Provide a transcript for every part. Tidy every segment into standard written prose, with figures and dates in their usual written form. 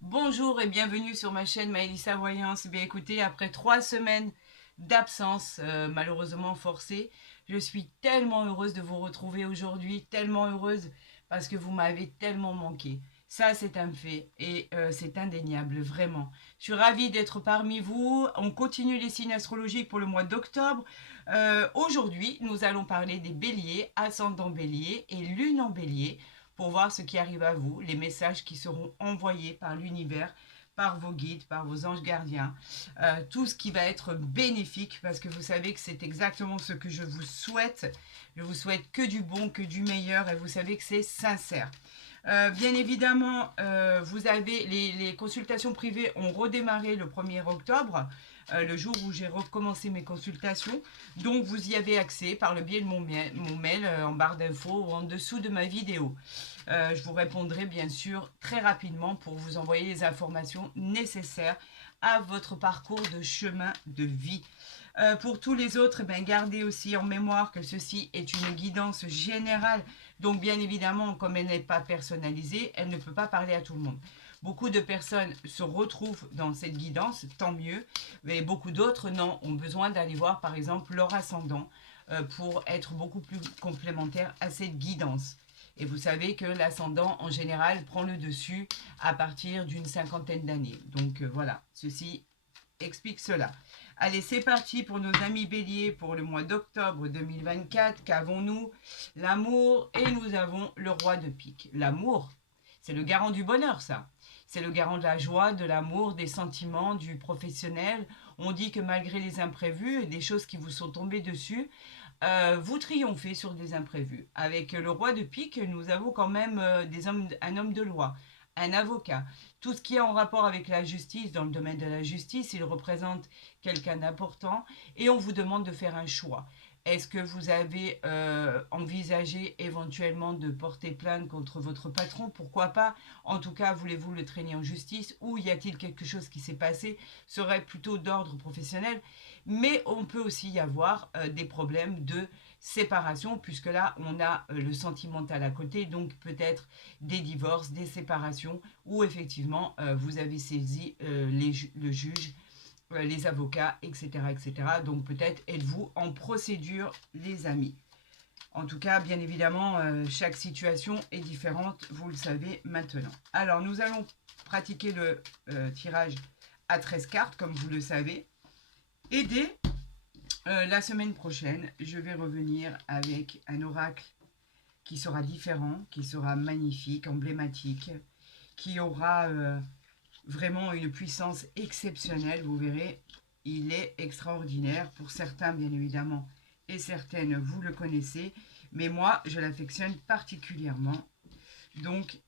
Bonjour et bienvenue sur ma chaîne Maëlissa Voyance. Bien écoutez, après 3 semaines d'absence, malheureusement forcée, je suis tellement heureuse de vous retrouver aujourd'hui, tellement heureuse parce que vous m'avez tellement manqué. Ça, c'est un fait et c'est indéniable, vraiment. Je suis ravie d'être parmi vous. On continue les signes astrologiques pour le mois d'octobre. Aujourd'hui, nous allons parler des béliers, ascendant bélier et lune en bélier pour voir ce qui arrive à vous, les messages qui seront envoyés par l'univers, par vos guides, par vos anges gardiens, tout ce qui va être bénéfique, parce que vous savez que c'est exactement ce que je vous souhaite. Je vous souhaite que du bon, que du meilleur, et vous savez que c'est sincère. Bien évidemment, vous avez les consultations privées ont redémarré le 1er octobre, le jour où j'ai recommencé mes consultations. Donc, vous y avez accès par le biais de mon mail en barre d'infos ou en dessous de ma vidéo. Je vous répondrai bien sûr très rapidement pour vous envoyer les informations nécessaires à votre parcours de chemin de vie. Pour tous les autres, gardez aussi en mémoire que ceci est une guidance générale. Donc bien évidemment, comme elle n'est pas personnalisée, elle ne peut pas parler à tout le monde. Beaucoup de personnes se retrouvent dans cette guidance, tant mieux, mais beaucoup d'autres non, ont besoin d'aller voir par exemple leur ascendant pour être beaucoup plus complémentaires à cette guidance. Et vous savez que l'ascendant, en général, prend le dessus à partir d'une cinquantaine d'années. Donc voilà, ceci explique cela. Allez, c'est parti pour nos amis béliers pour le mois d'octobre 2024. Qu'avons-nous? L'amour et nous avons le roi de pique. L'amour, c'est le garant du bonheur, ça. C'est le garant de la joie, de l'amour, des sentiments, du professionnel. On dit que malgré les imprévus et des choses qui vous sont tombées dessus, vous triomphez sur des imprévus. Avec le roi de pique, nous avons quand même un homme de loi, un avocat. Tout ce qui est en rapport avec la justice, dans le domaine de la justice, il représente quelqu'un d'important et on vous demande de faire un choix. Est-ce que vous avez envisagé éventuellement de porter plainte contre votre patron? Pourquoi pas? En tout cas, voulez-vous le traîner en justice? Ou y a-t-il quelque chose qui s'est passé? Serait plutôt d'ordre professionnel. Mais on peut aussi y avoir des problèmes de séparation, puisque là, on a le sentimental à côté, donc peut-être des divorces, des séparations, où effectivement, vous avez saisi le juge, les avocats, etc., etc. Donc peut-être êtes-vous en procédure, les amis. En tout cas, bien évidemment, chaque situation est différente, vous le savez maintenant. Alors, nous allons pratiquer le tirage à 13 cartes, comme vous le savez. Et dès la semaine prochaine, je vais revenir avec un oracle qui sera différent, qui sera magnifique, emblématique, qui aura vraiment une puissance exceptionnelle, vous verrez. Il est extraordinaire. Pour certains, bien évidemment, et certaines, vous le connaissez. Mais moi, je l'affectionne particulièrement. Donc,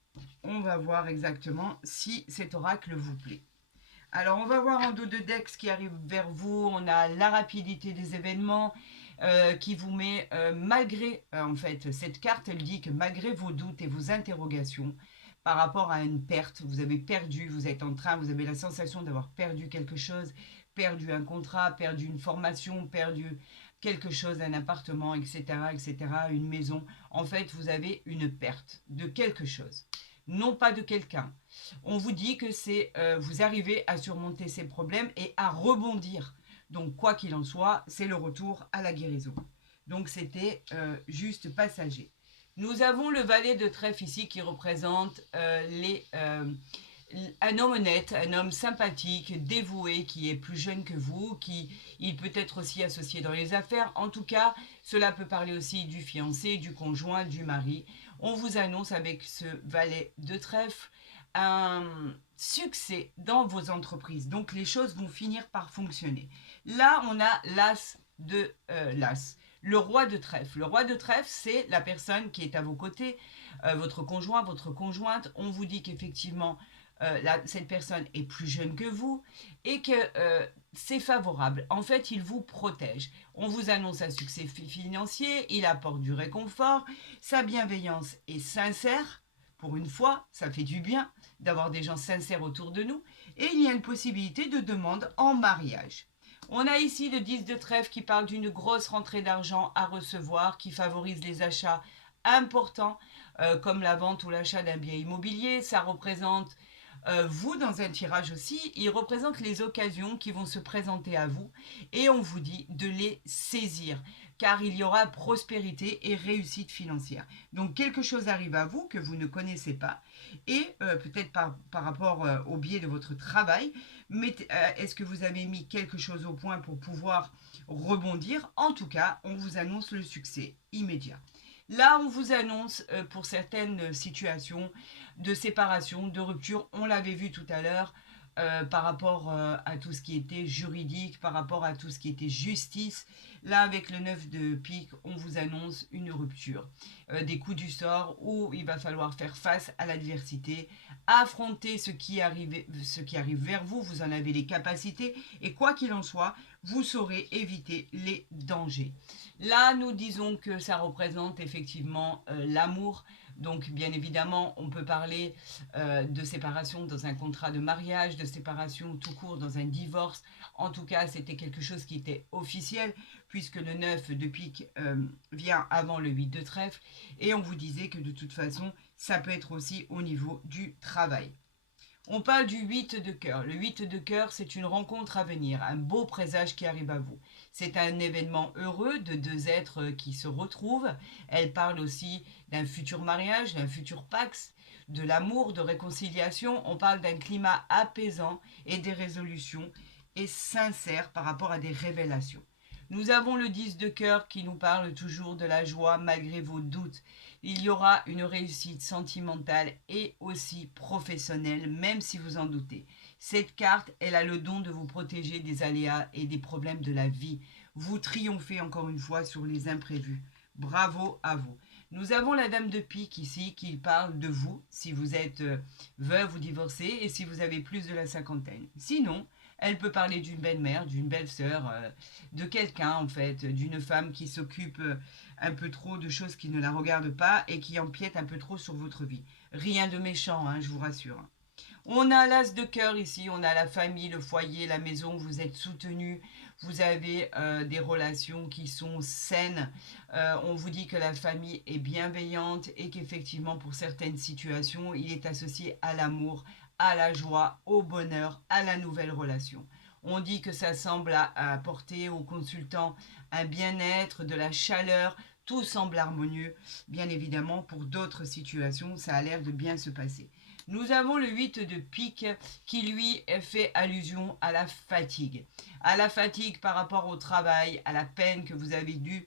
on va voir exactement si cet oracle vous plaît. Alors, on va voir en dos de deck ce qui arrive vers vous. On a la rapidité des événements qui vous met, malgré, en fait, cette carte, elle dit que malgré vos doutes et vos interrogations par rapport à une perte, vous avez perdu, vous êtes en train, vous avez la sensation d'avoir perdu quelque chose, perdu un contrat, perdu une formation, perdu quelque chose, un appartement, etc., etc., une maison. En fait, vous avez une perte de quelque chose, non pas de quelqu'un. On vous dit que c'est vous arrivez à surmonter ces problèmes et à rebondir. Donc quoi qu'il en soit, c'est le retour à la guérison. Donc c'était juste passager. Nous avons le valet de trèfle ici qui représente un homme honnête, un homme sympathique, dévoué, qui est plus jeune que vous, qui il peut être aussi associé dans les affaires. En tout cas, cela peut parler aussi du fiancé, du conjoint, du mari. On vous annonce avec ce valet de trèfle un succès dans vos entreprises. Donc les choses vont finir par fonctionner. Là, on a l'as. Le roi de trèfle. Le roi de trèfle, c'est la personne qui est à vos côtés, votre conjoint, votre conjointe. On vous dit qu'effectivement, cette personne est plus jeune que vous et que c'est favorable. En fait, il vous protège. On vous annonce un succès financier, il apporte du réconfort, sa bienveillance est sincère. Pour une fois, ça fait du bien d'avoir des gens sincères autour de nous. Et il y a une possibilité de demande en mariage. On a ici le 10 de trèfle qui parle d'une grosse rentrée d'argent à recevoir, qui favorise les achats importants, comme la vente ou l'achat d'un bien immobilier. Ça représente vous, dans un tirage aussi, il représente les occasions qui vont se présenter à vous et on vous dit de les saisir car il y aura prospérité et réussite financière. Donc quelque chose arrive à vous que vous ne connaissez pas et peut-être par rapport au biais de votre travail, mais est-ce que vous avez mis quelque chose au point pour pouvoir rebondir? En tout cas, on vous annonce le succès immédiat. Là, on vous annonce pour certaines situations de séparation, de rupture, on l'avait vu tout à l'heure, par rapport à tout ce qui était juridique, par rapport à tout ce qui était justice. Là, avec le 9 de pique, on vous annonce une rupture. Des coups du sort où il va falloir faire face à l'adversité, affronter ce qui arrive vers vous, vous en avez les capacités, et quoi qu'il en soit, vous saurez éviter les dangers. Là, nous disons que ça représente effectivement l'amour. Donc, bien évidemment, on peut parler de séparation dans un contrat de mariage, de séparation tout court dans un divorce. En tout cas, c'était quelque chose qui était officiel, puisque le 9 de pique vient avant le 8 de trèfle. Et on vous disait que de toute façon, ça peut être aussi au niveau du travail. On parle du 8 de cœur. Le 8 de cœur, c'est une rencontre à venir, un beau présage qui arrive à vous. C'est un événement heureux de deux êtres qui se retrouvent. Elle parle aussi d'un futur mariage, d'un futur pax, de l'amour, de réconciliation. On parle d'un climat apaisant et des résolutions et sincères par rapport à des révélations. Nous avons le 10 de cœur qui nous parle toujours de la joie malgré vos doutes. Il y aura une réussite sentimentale et aussi professionnelle, même si vous en doutez. Cette carte, elle a le don de vous protéger des aléas et des problèmes de la vie. Vous triomphez encore une fois sur les imprévus. Bravo à vous. Nous avons la dame de pique ici qui parle de vous, si vous êtes veuve ou divorcé et si vous avez plus de la cinquantaine. Sinon, elle peut parler d'une belle-mère, d'une belle-sœur, de quelqu'un en fait, d'une femme qui s'occupe un peu trop de choses qui ne la regardent pas et qui empiètent un peu trop sur votre vie. Rien de méchant, hein, je vous rassure. On a l'as de cœur ici, on a la famille, le foyer, la maison, vous êtes soutenu, vous avez des relations qui sont saines, on vous dit que la famille est bienveillante et qu'effectivement pour certaines situations, il est associé à l'amour, à la joie, au bonheur, à la nouvelle relation. On dit que ça semble apporter aux consultants un bien-être, de la chaleur, tout semble harmonieux. Bien évidemment, pour d'autres situations, ça a l'air de bien se passer. Nous avons le 8 de pique qui lui fait allusion à la fatigue. À la fatigue par rapport au travail, à la peine que vous avez dû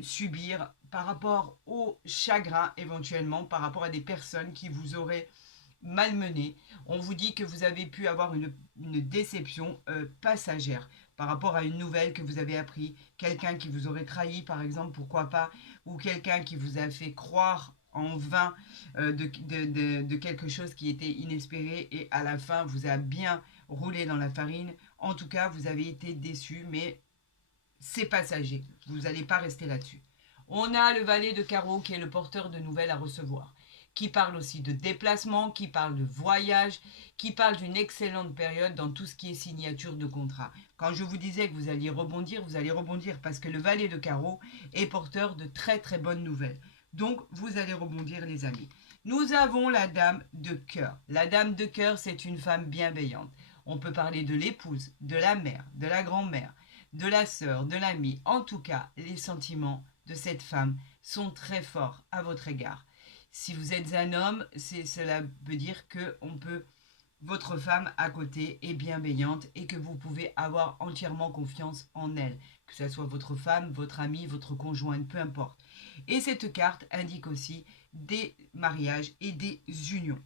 subir, par rapport au chagrin éventuellement, par rapport à des personnes qui vous auraient malmené. On vous dit que vous avez pu avoir une déception passagère par rapport à une nouvelle que vous avez appris, quelqu'un qui vous aurait trahi par exemple, pourquoi pas, ou quelqu'un qui vous a fait croire en vain de quelque chose qui était inespéré et à la fin vous a bien roulé dans la farine. En tout cas, vous avez été déçu, mais c'est passager. Vous n'allez pas rester là-dessus. On a le valet de carreau qui est le porteur de nouvelles à recevoir, qui parle aussi de déplacement, qui parle de voyage, qui parle d'une excellente période dans tout ce qui est signature de contrat. Quand je vous disais que vous allez rebondir parce que le valet de carreau est porteur de très très bonnes nouvelles. Donc vous allez rebondir les amis. Nous avons la dame de cœur. La dame de cœur, c'est une femme bienveillante. On peut parler de l'épouse, de la mère, de la grand-mère, de la sœur, de l'amie. En tout cas, les sentiments de cette femme sont très forts à votre égard. Si vous êtes un homme, cela veut dire que votre femme à côté est bienveillante et que vous pouvez avoir entièrement confiance en elle, que ce soit votre femme, votre amie, votre conjointe, peu importe. Et cette carte indique aussi des mariages et des unions.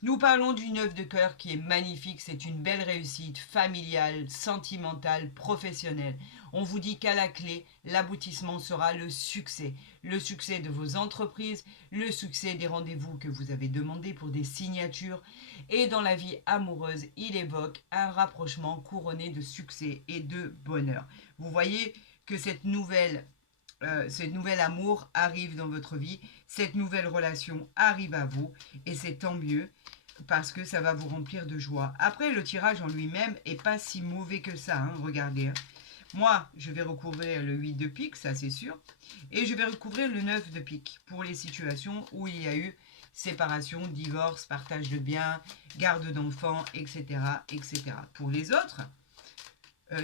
Nous parlons du 9 de cœur qui est magnifique, c'est une belle réussite familiale, sentimentale, professionnelle. On vous dit qu'à la clé, l'aboutissement sera le succès de vos entreprises, le succès des rendez-vous que vous avez demandés pour des signatures. Et dans la vie amoureuse, il évoque un rapprochement couronné de succès et de bonheur. Vous voyez que cette nouvel amour arrive dans votre vie, cette nouvelle relation arrive à vous et c'est tant mieux parce que ça va vous remplir de joie. Après, le tirage en lui-même est pas si mauvais que ça, hein, regardez. Hein. Moi, je vais recouvrir le 8 de pique, ça c'est sûr, et je vais recouvrir le 9 de pique pour les situations où il y a eu séparation, divorce, partage de biens, garde d'enfants, etc., etc. Pour les autres,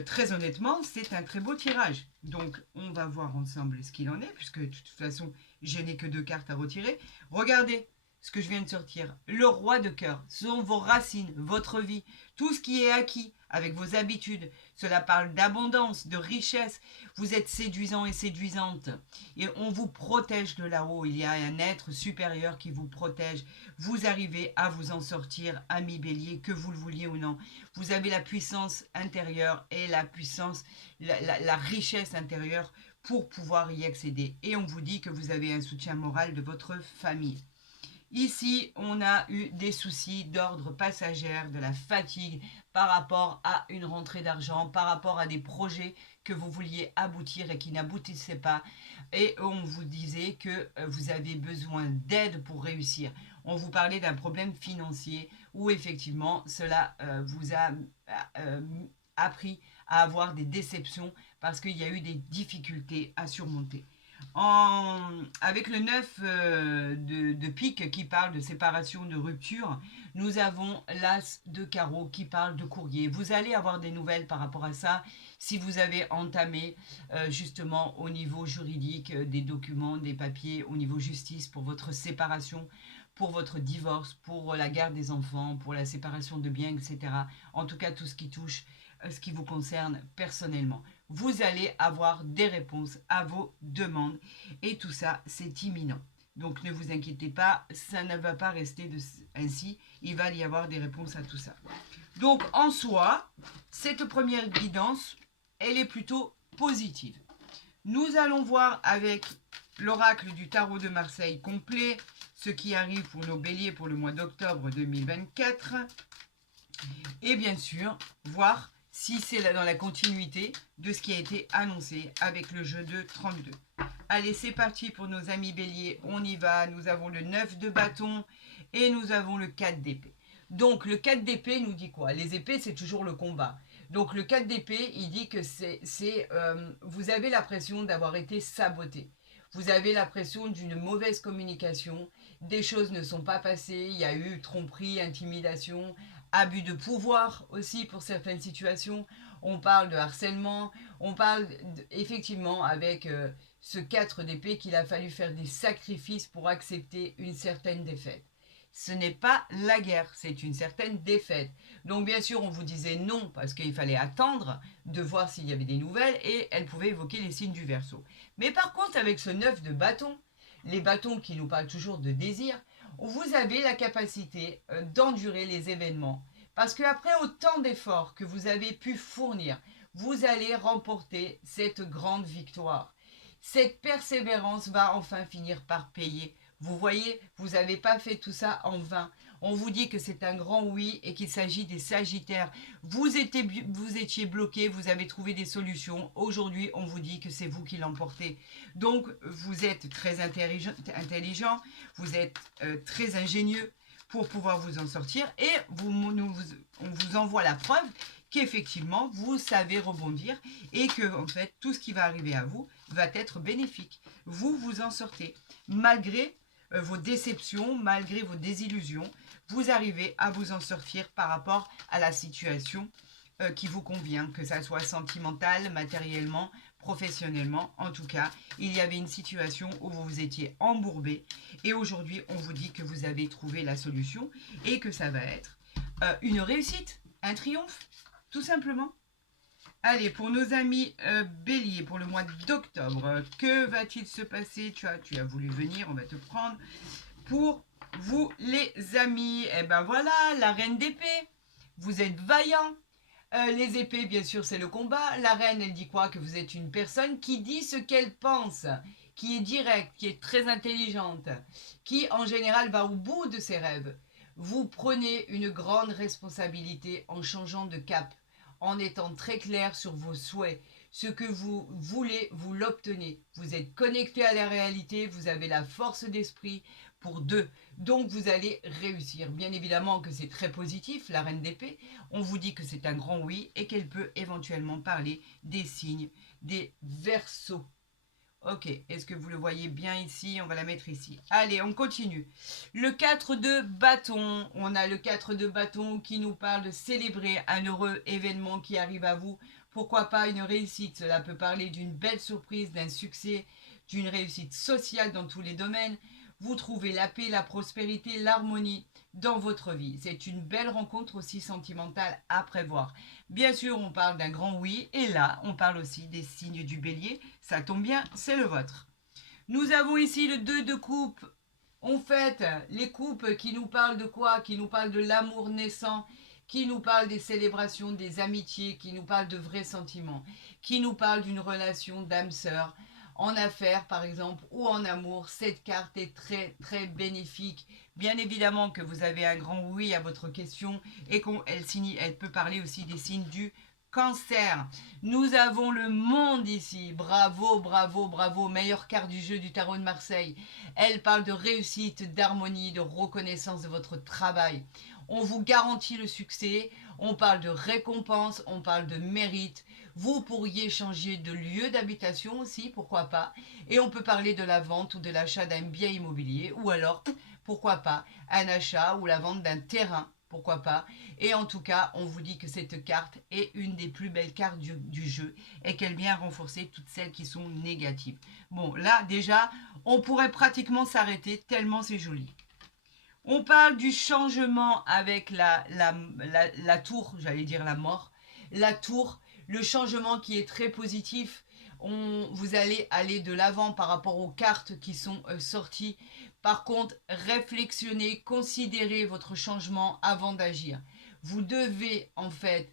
très honnêtement, c'est un très beau tirage. Donc, on va voir ensemble ce qu'il en est, puisque de toute façon, je n'ai que 2 cartes à retirer. Regardez ce que je viens de sortir. Le roi de cœur sont vos racines, votre vie, tout ce qui est acquis avec vos habitudes. Cela parle d'abondance, de richesse. Vous êtes séduisant et séduisante. Et on vous protège de là-haut. Il y a un être supérieur qui vous protège. Vous arrivez à vous en sortir, ami bélier, que vous le vouliez ou non. Vous avez la puissance intérieure et la puissance, la richesse intérieure pour pouvoir y accéder. Et on vous dit que vous avez un soutien moral de votre famille. Ici, on a eu des soucis d'ordre passager, de la fatigue par rapport à une rentrée d'argent, par rapport à des projets que vous vouliez aboutir et qui n'aboutissaient pas. Et on vous disait que vous avez besoin d'aide pour réussir. On vous parlait d'un problème financier où effectivement cela vous a appris à avoir des déceptions parce qu'il y a eu des difficultés à surmonter. Avec le 9 de pique qui parle de séparation, de rupture, nous avons l'as de carreau qui parle de courrier. Vous allez avoir des nouvelles par rapport à ça si vous avez entamé justement au niveau juridique des documents, des papiers, au niveau justice pour votre séparation, pour votre divorce, pour la garde des enfants, pour la séparation de biens, etc. En tout cas, tout ce qui touche ce qui vous concerne personnellement. Vous allez avoir des réponses à vos demandes et tout ça, c'est imminent. Donc ne vous inquiétez pas, ça ne va pas rester ainsi, il va y avoir des réponses à tout ça. Donc en soi, cette première guidance, elle est plutôt positive. Nous allons voir avec l'oracle du tarot de Marseille complet, ce qui arrive pour nos béliers pour le mois d'octobre 2024. Et bien sûr, voir si c'est dans la continuité de ce qui a été annoncé avec le jeu de 32. Allez, c'est parti pour nos amis béliers, on y va. Nous avons le 9 de bâton et nous avons le 4 d'épée. Donc le 4 d'épée nous dit quoi? Les épées, c'est toujours le combat. Donc le 4 d'épée, il dit que vous avez l'impression d'avoir été saboté. Vous avez l'impression d'une mauvaise communication, des choses ne sont pas passées, il y a eu tromperie, intimidation, abus de pouvoir aussi pour certaines situations. On parle de harcèlement, on parle effectivement avec ce 4 d'épée qu'il a fallu faire des sacrifices pour accepter une certaine défaite. Ce n'est pas la guerre, c'est une certaine défaite. Donc bien sûr, on vous disait non parce qu'il fallait attendre de voir s'il y avait des nouvelles et elle pouvait évoquer les signes du Verseau. Mais par contre, avec ce 9 de bâton, les bâtons qui nous parlent toujours de désir, vous avez la capacité d'endurer les événements. Parce qu'après autant d'efforts que vous avez pu fournir, vous allez remporter cette grande victoire. Cette persévérance va enfin finir par payer. Vous voyez, vous n'avez pas fait tout ça en vain. On vous dit que c'est un grand oui et qu'il s'agit des Sagittaires. Vous étiez bloqué, vous avez trouvé des solutions. Aujourd'hui, on vous dit que c'est vous qui l'emportez. Donc, vous êtes très intelligent, vous êtes très ingénieux pour pouvoir vous en sortir. Et on vous envoie la preuve qu'effectivement, vous savez rebondir et que, en fait, tout ce qui va arriver à vous va être bénéfique. Vous vous en sortez. Malgré vos déceptions, malgré vos désillusions, vous arrivez à vous en sortir par rapport à la situation qui vous convient, que ça soit sentimental, matériellement, professionnellement. En tout cas, il y avait une situation où vous vous étiez embourbé et aujourd'hui, on vous dit que vous avez trouvé la solution et que ça va être une réussite, un triomphe, tout simplement. Allez, pour nos amis béliers, pour le mois d'octobre, que va-t-il se passer? Tu as voulu venir, on va te prendre. Pour vous, les amis, eh ben voilà, la reine d'épée. Vous êtes vaillant. Les épées, bien sûr, c'est le combat. La reine, elle dit quoi? Que vous êtes une personne qui dit ce qu'elle pense, qui est directe, qui est très intelligente, qui, en général, va au bout de ses rêves. Vous prenez une grande responsabilité en changeant de cap, en étant très clair sur vos souhaits. Ce que vous voulez, vous l'obtenez. Vous êtes connecté à la réalité, vous avez la force d'esprit pour deux. Donc vous allez réussir. Bien évidemment que c'est très positif, la reine d'épée. On vous dit que c'est un grand oui et qu'elle peut éventuellement parler des signes des Verseaux. Ok, est-ce que vous le voyez bien ici? On va la mettre ici. Allez, on continue. Le 4 de bâton. On a le 4 de bâton qui nous parle de célébrer un heureux événement qui arrive à vous. Pourquoi pas une réussite? Cela peut parler d'une belle surprise, d'un succès, d'une réussite sociale dans tous les domaines. Vous trouvez la paix, la prospérité, l'harmonie dans votre vie. C'est une belle rencontre aussi sentimentale à prévoir. Bien sûr, on parle d'un grand oui, et là, on parle aussi des signes du bélier. Ça tombe bien, c'est le vôtre. Nous avons ici le 2 de coupe. En fait, les coupes qui nous parlent de quoi? Qui nous parlent de l'amour naissant, qui nous parlent des célébrations, des amitiés, qui nous parlent de vrais sentiments, qui nous parlent d'une relation d'âme sœur. En affaires, par exemple, ou en amour, cette carte est très, très bénéfique. Bien évidemment que vous avez un grand oui à votre question et elle peut parler aussi des signes du Cancer. Nous avons le monde ici. Bravo, bravo, bravo. Meilleure carte du jeu du tarot de Marseille. Elle parle de réussite, d'harmonie, de reconnaissance de votre travail. On vous garantit le succès. On parle de récompense. On parle de mérite. Vous pourriez changer de lieu d'habitation aussi, pourquoi pas. Et on peut parler de la vente ou de l'achat d'un bien immobilier. Ou alors, pourquoi pas, un achat ou la vente d'un terrain. Pourquoi pas. Et en tout cas, on vous dit que cette carte est une des plus belles cartes du jeu et qu'elle vient renforcer toutes celles qui sont négatives. Bon, là, déjà, on pourrait pratiquement s'arrêter tellement c'est joli. On parle du changement avec la tour, j'allais dire la mort. La tour, le changement qui est très positif. Vous allez aller de l'avant par rapport aux cartes qui sont sorties. Par contre, réflexionner, considérez votre changement avant d'agir. Vous devez en fait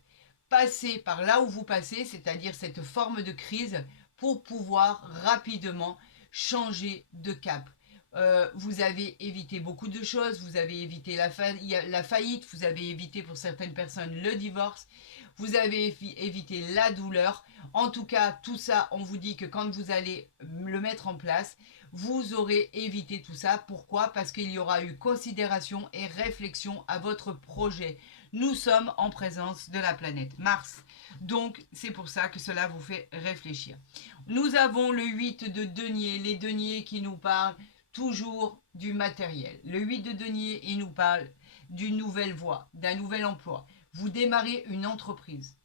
passer par là où vous passez, c'est-à-dire cette forme de crise, pour pouvoir rapidement changer de cap. Vous avez évité beaucoup de choses, vous avez évité la faillite, vous avez évité pour certaines personnes le divorce, vous avez évité la douleur. En tout cas, tout ça, on vous dit que quand vous allez le mettre en place, vous aurez évité tout ça. Pourquoi? Parce qu'il y aura eu considération et réflexion à votre projet. Nous sommes en présence de la planète Mars. Donc, c'est pour ça que cela vous fait réfléchir. Nous avons le 8 de denier, les deniers qui nous parlent toujours du matériel. Le 8 de denier, il nous parle d'une nouvelle voie, d'un nouvel emploi. Vous démarrez une entreprise.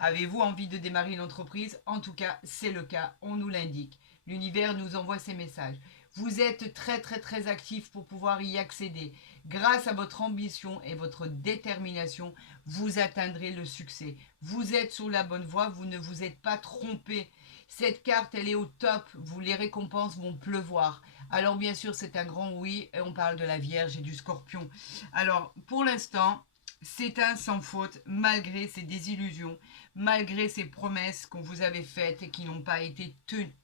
Avez-vous envie de démarrer une entreprise? En tout cas, c'est le cas, on nous l'indique. L'univers nous envoie ces messages. Vous êtes très très très actif pour pouvoir y accéder. Grâce à votre ambition et votre détermination, vous atteindrez le succès. Vous êtes sur la bonne voie, vous ne vous êtes pas trompé. Cette carte, elle est au top, les récompenses vont pleuvoir. Alors bien sûr, c'est un grand oui, et on parle de la Vierge et du Scorpion. Alors, pour l'instant, c'est un sans faute, malgré ces désillusions, malgré ces promesses qu'on vous avait faites et qui n'ont pas été tenues.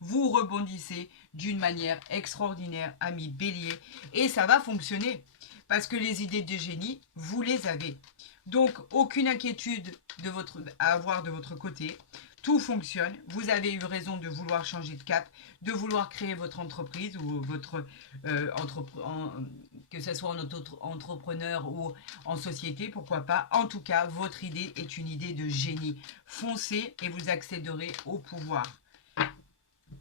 Vous rebondissez d'une manière extraordinaire, ami Bélier, et ça va fonctionner, parce que les idées de génie, vous les avez. Donc, aucune inquiétude à avoir de votre côté. Tout fonctionne. Vous avez eu raison de vouloir changer de cap, de vouloir créer votre entreprise ou votre que ce soit en entrepreneur ou en société, pourquoi pas. En tout cas, votre idée est une idée de génie. Foncez et vous accéderez au pouvoir.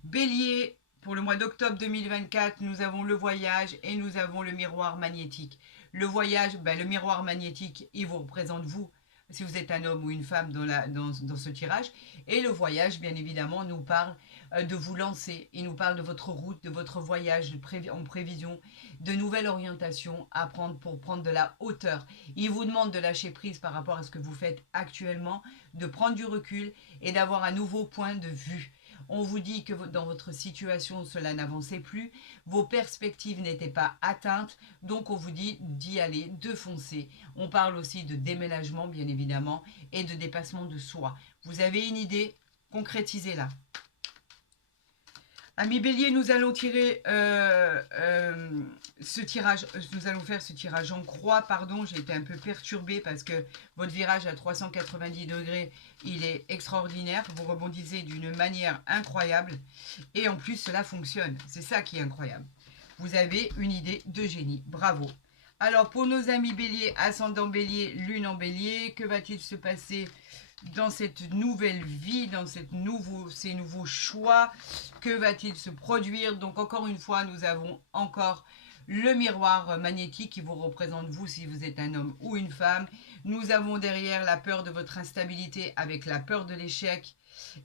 Bélier, pour le mois d'octobre 2024, nous avons le voyage et nous avons le miroir magnétique. Le voyage, le miroir magnétique, il vous représente vous, si vous êtes un homme ou une femme dans ce tirage. Et le voyage, bien évidemment, nous parle de vous lancer. Il nous parle de votre route, de votre voyage en prévision, de nouvelles orientations à prendre pour prendre de la hauteur. Il vous demande de lâcher prise par rapport à ce que vous faites actuellement, de prendre du recul et d'avoir un nouveau point de vue. On vous dit que dans votre situation, cela n'avançait plus, vos perspectives n'étaient pas atteintes, donc on vous dit d'y aller, de foncer. On parle aussi de déménagement, bien évidemment, et de dépassement de soi. Vous avez une idée? Concrétisez-la. Amis Bélier, nous allons tirer ce tirage. Nous allons faire ce tirage en croix. Pardon, j'ai été un peu perturbée parce que votre virage à 390 degrés, il est extraordinaire. Vous rebondissez d'une manière incroyable. Et en plus, cela fonctionne. C'est ça qui est incroyable. Vous avez une idée de génie. Bravo. Alors, pour nos amis bélier, ascendant bélier, lune en bélier, que va-t-il se passer dans cette nouvelle vie, dans ces nouveaux choix? Que va-t-il se produire? Donc, encore une fois, nous avons encore le miroir magnétique qui vous représente, vous, si vous êtes un homme ou une femme. Nous avons derrière la peur de votre instabilité avec la peur de l'échec.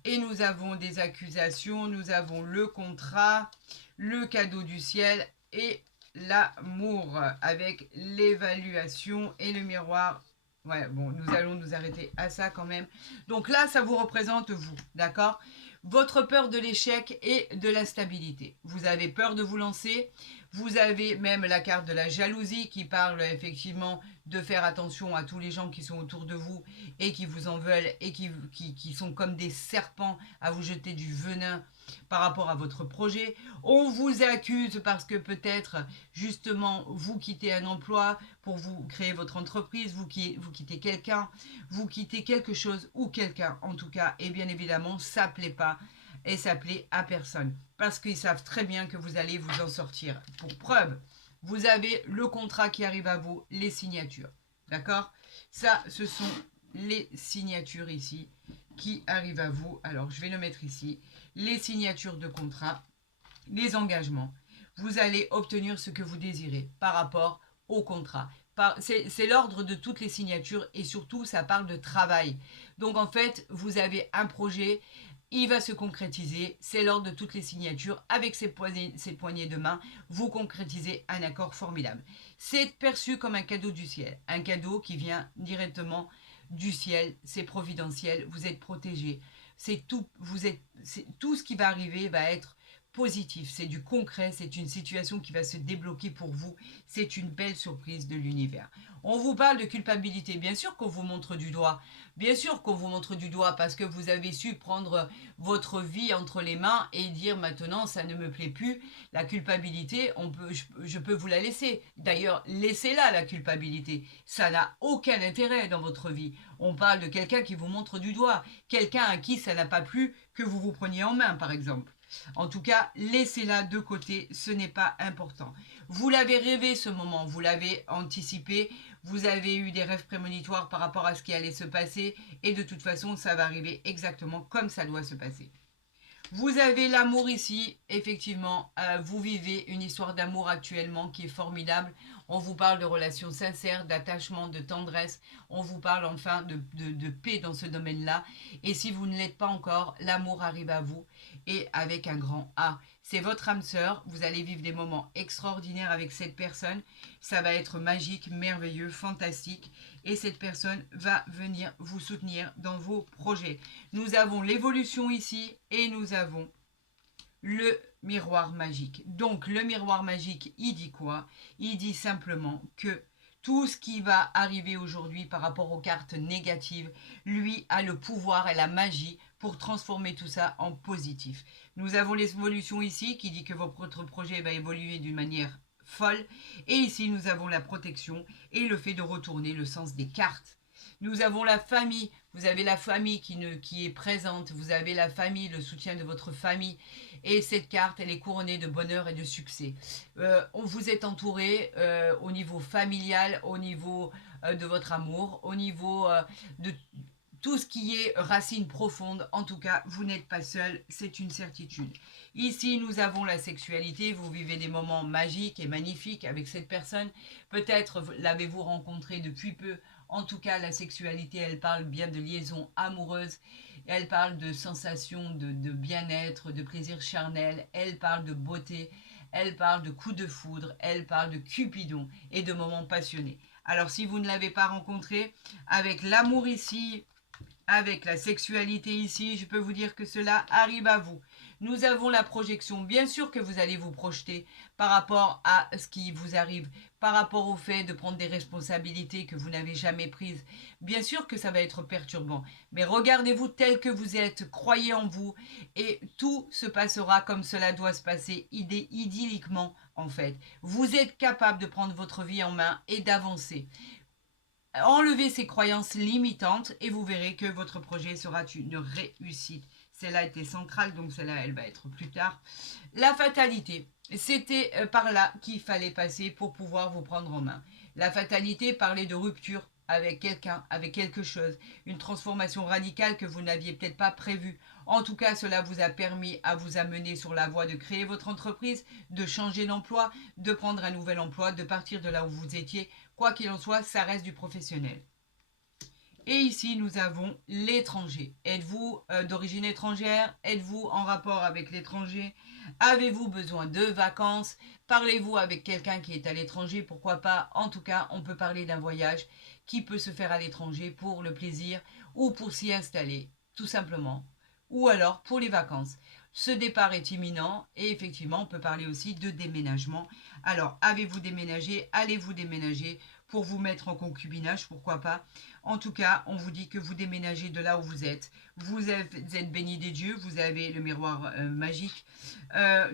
Et nous avons des accusations, nous avons le contrat, le cadeau du ciel et l'amour avec l'évaluation et le miroir. Ouais, bon, nous allons nous arrêter à ça quand même. Donc là, ça vous représente vous, d'accord? Votre peur de l'échec et de l'instabilité. Vous avez peur de vous lancer. Vous avez même la carte de la jalousie qui parle effectivement de faire attention à tous les gens qui sont autour de vous et qui vous en veulent et qui sont comme des serpents à vous jeter du venin par rapport à votre projet. On vous accuse parce que peut-être justement vous quittez un emploi pour vous créer votre entreprise, vous quittez quelqu'un, vous quittez quelque chose ou quelqu'un en tout cas, et bien évidemment ça plaît pas et ça plaît à personne parce qu'ils savent très bien que vous allez vous en sortir. Pour preuve, vous avez le contrat qui arrive à vous, les signatures, d'accord? Ça, ce sont les signatures ici qui arrivent à vous. Alors, je vais le mettre ici. Les signatures de contrat, les engagements. Vous allez obtenir ce que vous désirez par rapport au contrat. C'est l'ordre de toutes les signatures et surtout, ça parle de travail. Donc, en fait, vous avez un projet, il va se concrétiser. C'est l'ordre de toutes les signatures. Avec ces poignées de main, vous concrétisez un accord formidable. C'est perçu comme un cadeau du ciel. Un cadeau qui vient directement du ciel. C'est providentiel. Vous êtes protégé. C'est tout, tout ce qui va arriver va être positif, c'est du concret, c'est une situation qui va se débloquer pour vous, c'est une belle surprise de l'univers. On vous parle de culpabilité, bien sûr qu'on vous montre du doigt, bien sûr qu'on vous montre du doigt parce que vous avez su prendre votre vie entre les mains et dire maintenant ça ne me plaît plus, la culpabilité, je peux vous la laisser. D'ailleurs, laissez-la la culpabilité, ça n'a aucun intérêt dans votre vie. On parle de quelqu'un qui vous montre du doigt, quelqu'un à qui ça n'a pas plu que vous vous preniez en main par exemple. En tout cas, laissez-la de côté, ce n'est pas important. Vous l'avez rêvé ce moment, vous l'avez anticipé, vous avez eu des rêves prémonitoires par rapport à ce qui allait se passer et de toute façon, ça va arriver exactement comme ça doit se passer. Vous avez l'amour ici, effectivement, vous vivez une histoire d'amour actuellement qui est formidable. On vous parle de relations sincères, d'attachement, de tendresse. On vous parle enfin de paix dans ce domaine-là. Et si vous ne l'êtes pas encore, l'amour arrive à vous et avec un grand A. C'est votre âme sœur, vous allez vivre des moments extraordinaires avec cette personne. Ça va être magique, merveilleux, fantastique. Et cette personne va venir vous soutenir dans vos projets. Nous avons l'évolution ici et nous avons le miroir magique. Donc le miroir magique, il dit quoi? Il dit simplement que tout ce qui va arriver aujourd'hui par rapport aux cartes négatives, lui a le pouvoir et la magie pour transformer tout ça en positif. Nous avons l'évolution ici qui dit que votre projet va évoluer d'une manière folle. Et ici, nous avons la protection et le fait de retourner le sens des cartes. Nous avons la famille. Vous avez la famille qui est présente. Vous avez la famille, le soutien de votre famille. Et cette carte, elle est couronnée de bonheur et de succès. Vous êtes entouré au niveau familial, au niveau de votre amour, au niveau de tout ce qui est racine profonde. En tout cas, vous n'êtes pas seul, c'est une certitude. Ici, nous avons la sexualité. Vous vivez des moments magiques et magnifiques avec cette personne. Peut-être l'avez-vous rencontrée depuis peu. En tout cas, la sexualité, elle parle bien de liaison amoureuse. Elle parle de sensations de bien-être, de plaisir charnel. Elle parle de beauté. Elle parle de coups de foudre. Elle parle de Cupidon et de moments passionnés. Alors, si vous ne l'avez pas rencontré, avec l'amour ici, avec la sexualité ici, je peux vous dire que cela arrive à vous. Nous avons la projection. Bien sûr que vous allez vous projeter par rapport à ce qui vous arrive, par rapport au fait de prendre des responsabilités que vous n'avez jamais prises. Bien sûr que ça va être perturbant, mais regardez-vous tel que vous êtes, croyez en vous et tout se passera comme cela doit se passer idylliquement en fait. Vous êtes capable de prendre votre vie en main et d'avancer. Enlevez ces croyances limitantes et vous verrez que votre projet sera une réussite. Celle-là était centrale, donc celle-là, elle va être plus tard. La fatalité, c'était par là qu'il fallait passer pour pouvoir vous prendre en main. La fatalité parlait de rupture avec quelqu'un, avec quelque chose, une transformation radicale que vous n'aviez peut-être pas prévue. En tout cas, cela vous a permis à vous amener sur la voie de créer votre entreprise, de changer d'emploi, de prendre un nouvel emploi, de partir de là où vous étiez. Quoi qu'il en soit, ça reste du professionnel. Et ici, nous avons l'étranger. Êtes-vous d'origine étrangère? Êtes-vous en rapport avec l'étranger? Avez-vous besoin de vacances? Parlez-vous avec quelqu'un qui est à l'étranger? Pourquoi pas? En tout cas, on peut parler d'un voyage qui peut se faire à l'étranger pour le plaisir ou pour s'y installer, tout simplement. Ou alors pour les vacances. Ce départ est imminent et effectivement, on peut parler aussi de déménagement. Alors, avez-vous déménagé? Allez-vous déménager pour vous mettre en concubinage? Pourquoi pas? En tout cas, on vous dit que vous déménagez de là où vous êtes. Vous êtes béni des dieux, vous avez le miroir magique.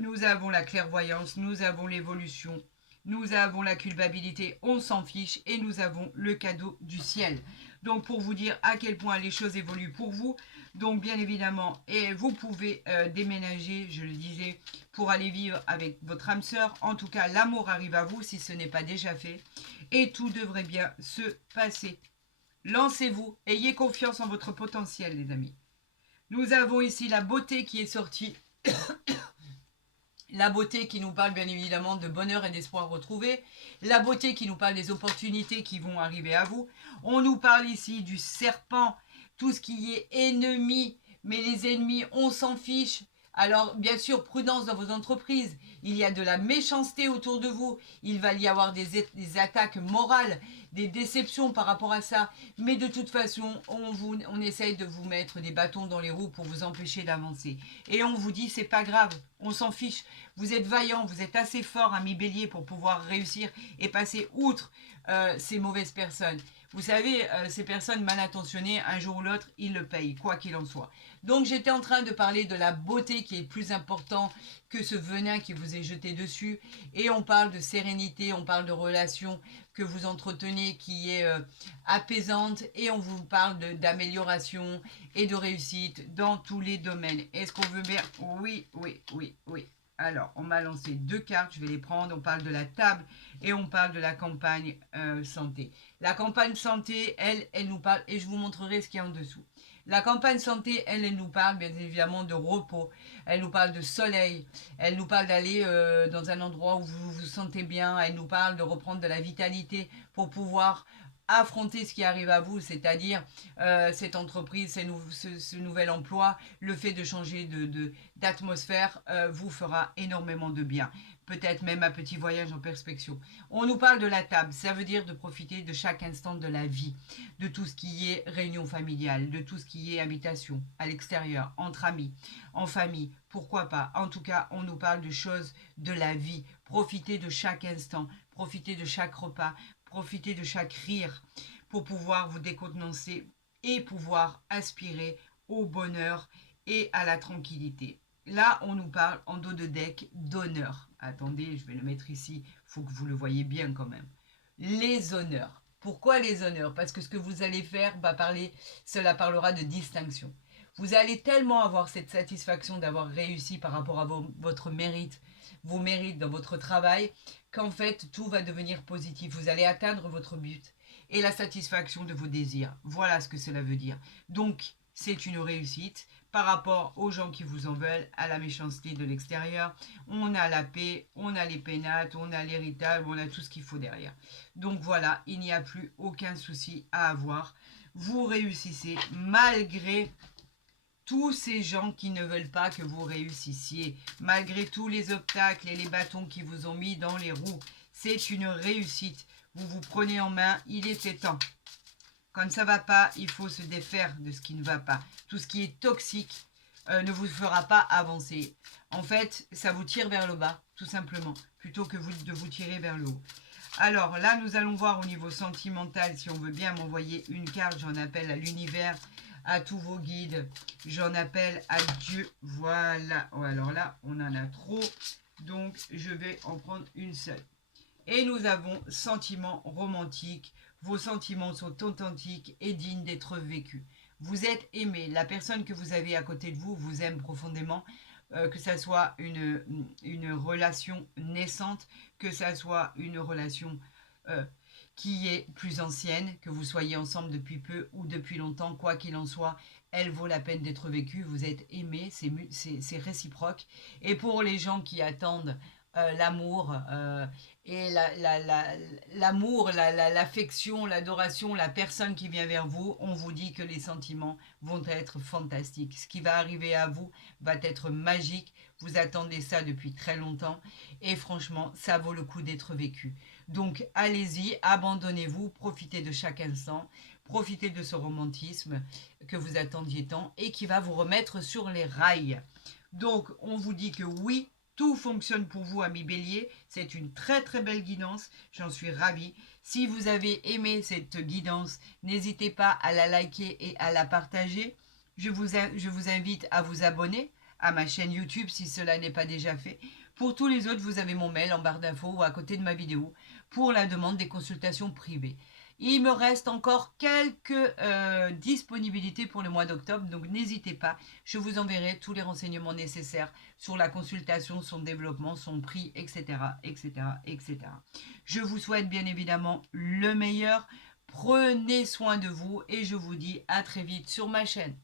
Nous avons la clairvoyance, nous avons l'évolution, nous avons la culpabilité, on s'en fiche, et nous avons le cadeau du ciel. Donc pour vous dire à quel point les choses évoluent pour vous, donc bien évidemment, et vous pouvez déménager, je le disais, pour aller vivre avec votre âme sœur. En tout cas, l'amour arrive à vous si ce n'est pas déjà fait, et tout devrait bien se passer. Lancez-vous, ayez confiance en votre potentiel, les amis. Nous avons ici la beauté qui est sortie. La beauté qui nous parle bien évidemment de bonheur et d'espoir retrouvé. La beauté qui nous parle des opportunités qui vont arriver à vous. On nous parle ici du serpent, tout ce qui est ennemi. Mais les ennemis, on s'en fiche. Alors, bien sûr, prudence dans vos entreprises. Il y a de la méchanceté autour de vous. Il va y avoir des attaques morales, des déceptions par rapport à ça. Mais de toute façon, on essaye de vous mettre des bâtons dans les roues pour vous empêcher d'avancer. Et on vous dit, c'est pas grave, on s'en fiche. Vous êtes vaillant, vous êtes assez fort, ami bélier, pour pouvoir réussir et passer outre ces mauvaises personnes. Vous savez, ces personnes mal intentionnées, un jour ou l'autre, ils le payent, quoi qu'il en soit. Donc j'étais en train de parler de la beauté qui est plus important que ce venin qui vous est jeté dessus. Et on parle de sérénité, on parle de relations que vous entretenez qui est apaisante. Et on vous parle d'amélioration et de réussite dans tous les domaines. Est-ce qu'on veut bien? Oui, oui, oui, oui. Alors, on m'a lancé 2 cartes, je vais les prendre. On parle de la table et on parle de la campagne santé. La campagne santé, elle nous parle, et je vous montrerai ce qu'il y a en dessous. La campagne santé, elle nous parle bien évidemment de repos. Elle nous parle de soleil. Elle nous parle d'aller dans un endroit où vous vous sentez bien. Elle nous parle de reprendre de la vitalité pour pouvoir affronter ce qui arrive à vous, c'est-à-dire cette entreprise, ce nouvel emploi, le fait de changer d'atmosphère vous fera énormément de bien. Peut-être même un petit voyage en perspective. On nous parle de la table, ça veut dire de profiter de chaque instant de la vie, de tout ce qui est réunion familiale, de tout ce qui est habitation, à l'extérieur, entre amis, en famille, pourquoi pas. En tout cas, on nous parle de choses de la vie. Profitez de chaque instant, profitez de chaque repas, profitez de chaque rire pour pouvoir vous décontenancer et pouvoir aspirer au bonheur et à la tranquillité. Là, on nous parle en dos de deck d'honneur. Attendez, je vais le mettre ici, il faut que vous le voyez bien quand même. Les honneurs. Pourquoi les honneurs? Parce que ce que vous allez faire cela parlera de distinction. Vous allez tellement avoir cette satisfaction d'avoir réussi par rapport à votre mérite, vos mérites dans votre travail, qu'en fait, tout va devenir positif. Vous allez atteindre votre but et la satisfaction de vos désirs. Voilà ce que cela veut dire. Donc, c'est une réussite par rapport aux gens qui vous en veulent, à la méchanceté de l'extérieur. On a la paix, on a les pénates, on a l'héritage, on a tout ce qu'il faut derrière. Donc voilà, il n'y a plus aucun souci à avoir. Vous réussissez malgré tous ces gens qui ne veulent pas que vous réussissiez, malgré tous les obstacles et les bâtons qui vous ont mis dans les roues. C'est une réussite. Vous vous prenez en main, il était temps. Quand ça ne va pas, il faut se défaire de ce qui ne va pas. Tout ce qui est toxique ne vous fera pas avancer. En fait, ça vous tire vers le bas, tout simplement, plutôt que de vous tirer vers le haut. Alors là, nous allons voir au niveau sentimental, si on veut bien m'envoyer une carte, j'en appelle à l'univers, à tous vos guides, j'en appelle à Dieu. Voilà, alors là, on en a trop, donc je vais en prendre une seule. Et nous avons sentiments romantiques. Vos sentiments sont authentiques et dignes d'être vécus. Vous êtes aimé. La personne que vous avez à côté de vous vous aime profondément. Que ça soit une relation naissante, que ça soit une relation qui est plus ancienne, que vous soyez ensemble depuis peu ou depuis longtemps, quoi qu'il en soit, elle vaut la peine d'être vécue. Vous êtes aimé, c'est réciproque. Et pour les gens qui attendent l'amour et l'amour, l'affection, l'adoration, la personne qui vient vers vous, on vous dit que les sentiments vont être fantastiques. Ce qui va arriver à vous va être magique. Vous attendez ça depuis très longtemps et franchement, ça vaut le coup d'être vécu. Donc allez-y, abandonnez-vous, profitez de chaque instant, profitez de ce romantisme que vous attendiez tant et qui va vous remettre sur les rails. Donc on vous dit que oui, tout fonctionne pour vous, amis Bélier. C'est une très très belle guidance. J'en suis ravie. Si vous avez aimé cette guidance, n'hésitez pas à la liker et à la partager. Je vous invite à vous abonner à ma chaîne YouTube si cela n'est pas déjà fait. Pour tous les autres, vous avez mon mail en barre d'infos ou à côté de ma vidéo pour la demande des consultations privées. Il me reste encore quelques disponibilités pour le mois d'octobre, donc n'hésitez pas, je vous enverrai tous les renseignements nécessaires sur la consultation, son développement, son prix, etc., etc., etc. Je vous souhaite bien évidemment le meilleur, prenez soin de vous et je vous dis à très vite sur ma chaîne.